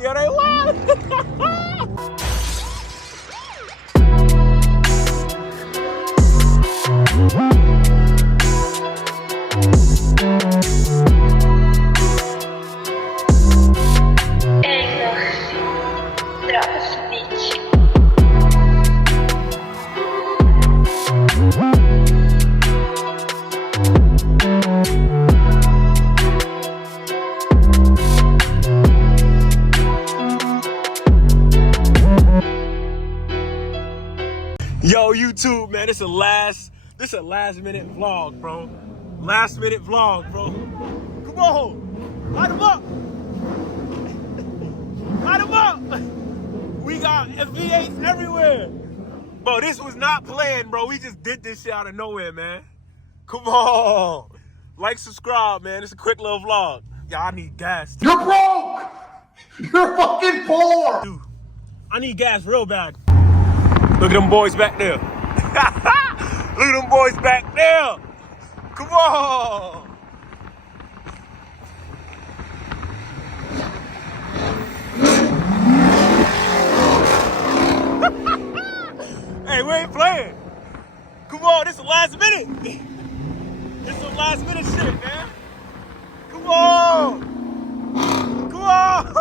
Yo, they wild. Yo, YouTube, man, this a last minute vlog, bro. Last minute vlog, bro. Come on, light them up. Light them up. We got V8s everywhere. Bro, this was not planned, bro. We just did this shit out of nowhere, man. Come on. Like, subscribe, man. It's a quick little vlog. Y'all, I need gas. You're broke! You're fucking poor! Dude, I need gas real bad. Look at them boys back there. Look at them boys back there. Come on. Hey, we ain't playing. Come on, this is the last minute. This is the last minute shit, man. Come on. Come on.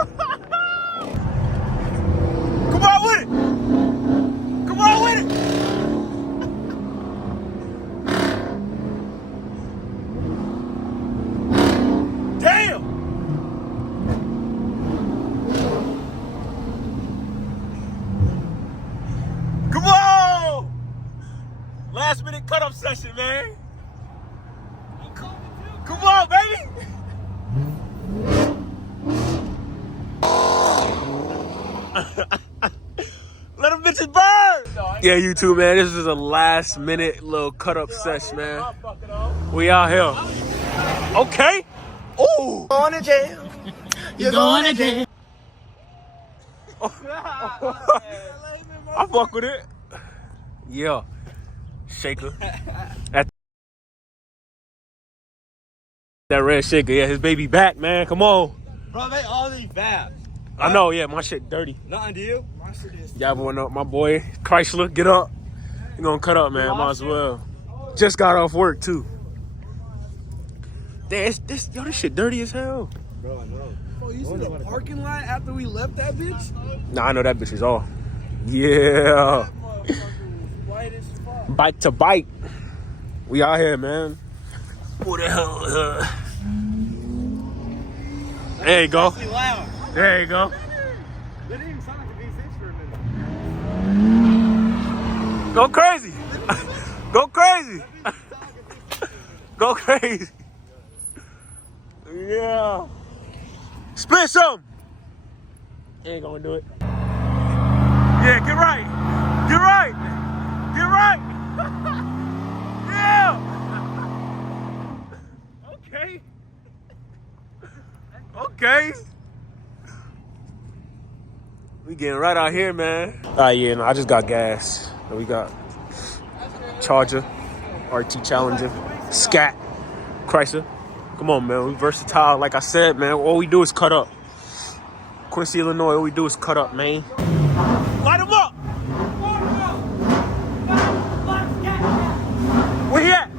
Come on with it. Come on with it. Damn. Come on. Last minute cut up session, man. Come on, baby. Let them bitches burn. Yeah, YouTube, man, this is a last minute little cut up session, man. We out here. Okay. Ooh. Going to jail. You're going to jail. I fuck with it. Yeah. Shaker. That red shaker. Yeah, his baby back, man. Come on. Bro, they all these bad. I know, yeah, my shit dirty. Nothing to you? My shit is. Y'all want up, my boy Chrysler, get up. You gonna cut up, man. Might as well. Just got off work too. Damn, this shit dirty as hell. Bro, I know. Oh, you see the parking lot after we left that bitch? Nah, I know that bitch is off. Yeah. White as fuck. Bike to bike. We out here, man. What the hell? There you go. There you go. They didn't even sound like a V6 for a minute. Go crazy. Go crazy. Go crazy. Yeah. Spit something. He ain't gonna do it. Yeah, get right. Get right. Get right. Yeah. Okay. Okay. We getting right out here, man. Yeah, no, I just got gas. We got Charger, RT Challenger, Scat, Chrysler. Come on, man. We versatile. Like I said, man, all we do is cut up. Quincy, Illinois, all we do is cut up, man. Light them up. Where he at?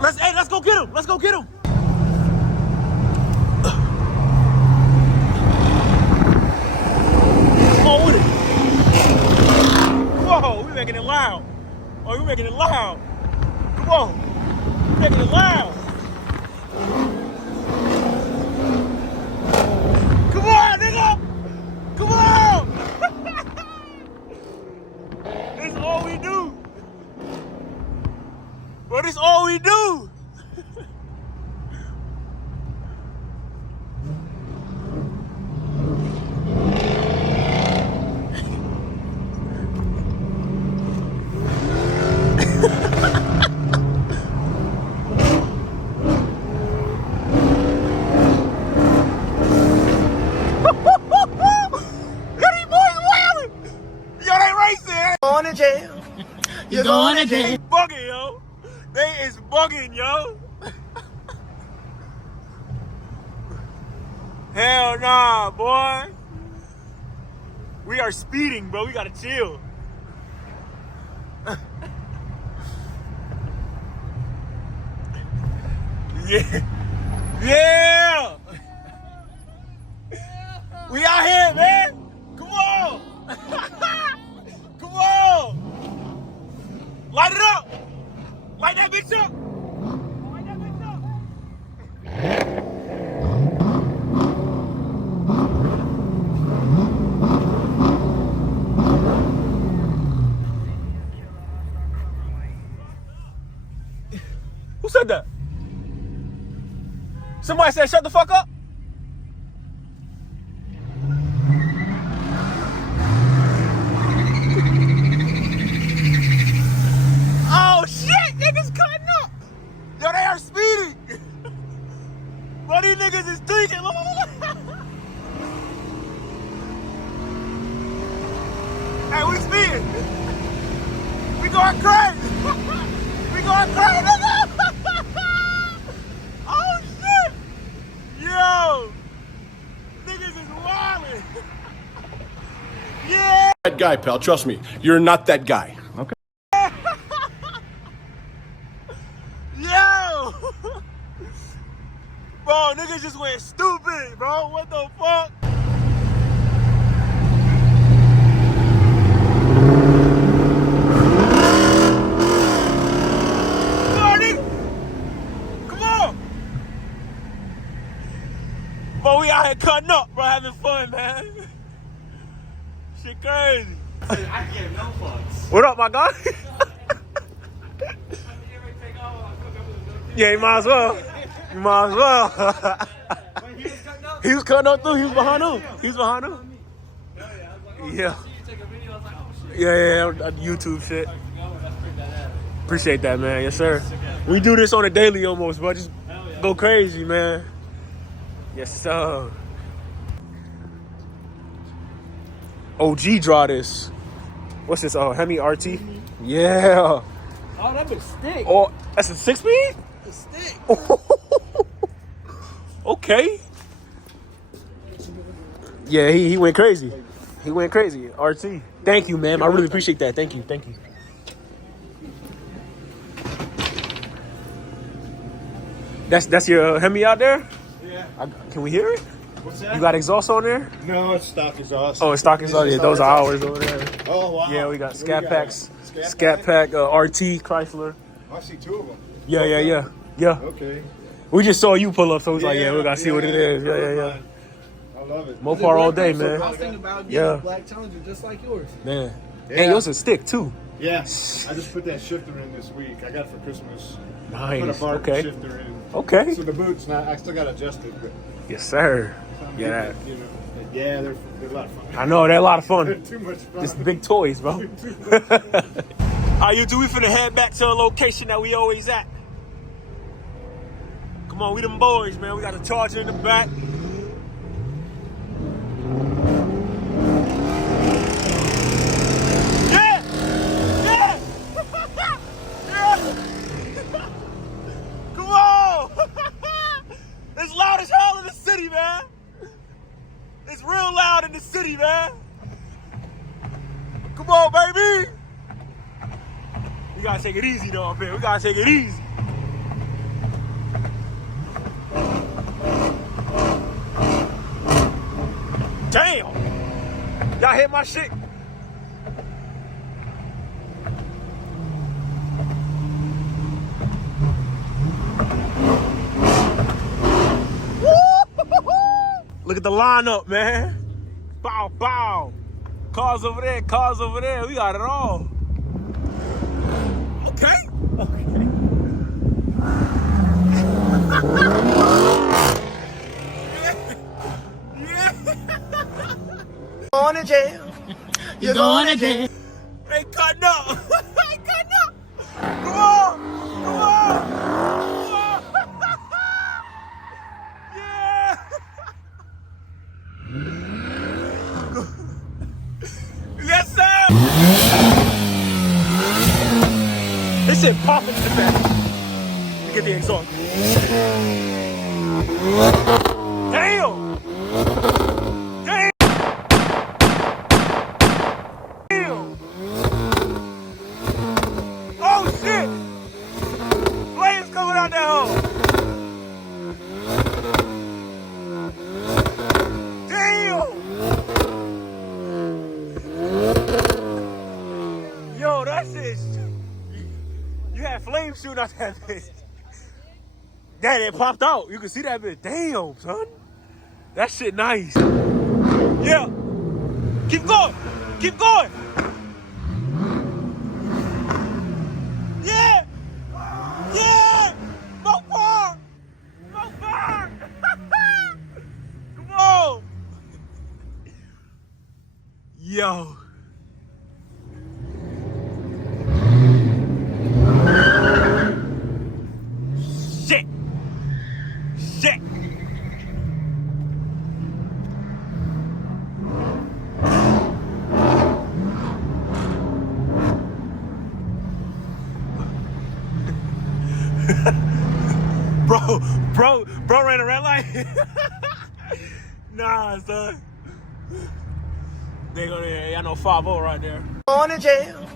Let's go get him. Let's go get him. Come on with it. Whoa, we making it loud. Oh, we making it loud. Come on. We making it loud. Come on, nigga. Come on. This all we do. Bro, this all we do. to jail. You're going to jail. They bugging, yo. They is bugging, yo. Hell nah, boy. We are speeding, bro. We gotta chill. Yeah. Yeah. We out here, man. Come on. Come on. Light it up. Light that bitch up. Light that bitch up. Who said that? Somebody said shut the fuck up? Oh shit, niggas cutting up. Yo, they are speeding. Bro, these niggas is tweaking. Look, look, look. Hey, we speeding. We going crazy. We going crazy, nigga. Oh shit. Yo. Niggas is wildin'. Yeah. That guy, pal. Trust me. You're not that guy. Yo! Bro, niggas just went stupid, bro. What the fuck? Come on, nigga. Come on. Bro, we out here cutting up, bro, having fun, man. Shit crazy. I give no fucks. What up, my guy? Yeah, you might as well. You might as well. He was cutting up too. He was behind him. He was behind him. Yeah. Yeah, YouTube shit. Appreciate that, man. Yes, sir. We do this on a daily almost, bro. Just go crazy, man. Yes, sir. OG draw this. What's this? Oh, Hemi RT. Yeah. Oh, that bitch stick. Oh, that's a 6-speed? The stick. Okay. Yeah, he went crazy. He went crazy. RT. Thank you, man. I really appreciate that. Thank you. Thank you. That's your Hemi out there? Yeah. Can we hear it? What's that? You got exhaust on there? No, it's stock exhaust. Oh, it's stock exhaust. Yeah, those are ours over there. Oh, wow. Yeah, we got What Scat do you Packs. got? Scat Pack, RT, Chrysler. I see two of them. Yeah. Okay. We just saw you pull up, so we was like, yeah, we gotta see what it is. Yeah. I love it. Mopar all day, I man. was thinking about getting Yeah. a black Challenger just like yours. Man. Yeah. And yours is stick too. Yeah. I just put that shifter in this week. I got it for Christmas. Put a Nice. Barton Okay. shifter in. Okay. So the boot's not, I still got to adjust it, but Yes, sir. I'm Yeah. getting it, you know. Yeah, they're a lot of fun. I know, they're a lot of They're fun. too much fun. Just big toys, bro. Too much fun. Alright, you two, we finna head back to a location that we always at. Come on, we them boys, man. We got a Charger in the back. Yeah! Yeah! Yeah! Come on! It's loud as hell in the city, man. It's real loud in the city, man. Come on, baby. We gotta take it easy, though, man. We gotta take it easy. Damn. Y'all hit my shit. Look at the lineup, man. Bow, bow. Cars over there, cars over there. We got it all. Okay. Okay. Yeah. Going to jail. You're going to jail. They cutting up. They cutting up. Come on. Come on. Come on. Yeah. Yes, sir. shit popping in the back. Let me get the exhaust. Damn! Damn! Damn! Oh shit! Flames coming out that hole! Damn! Yo, that shit. You had flames shooting out that bitch. That it popped out. You can see that bitch. Damn, son. That shit nice. Yeah. Keep going. Keep going. Yeah. Yeah. More far. More far. Come on. Yo. Shit. Shit. Bro ran a red light. Nah, son. They gonna, y'all know 5-0 right there. Going to jail.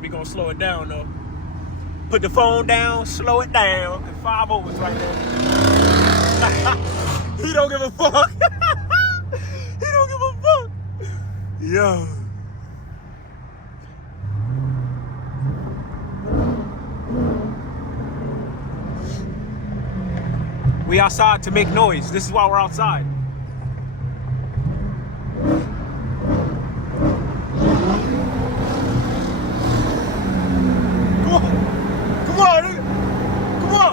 We gonna slow it down though. Put the phone down, slow it down. Cause 5-0 was right there. He don't give a fuck. He don't give a fuck. Yo. We outside to make noise. This is why we're outside. Come on. Come on, nigga. Come on.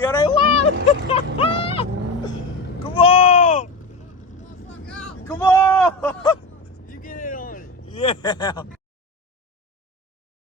Yeah, they wild. Come on. Come on. You get in on it. Yeah.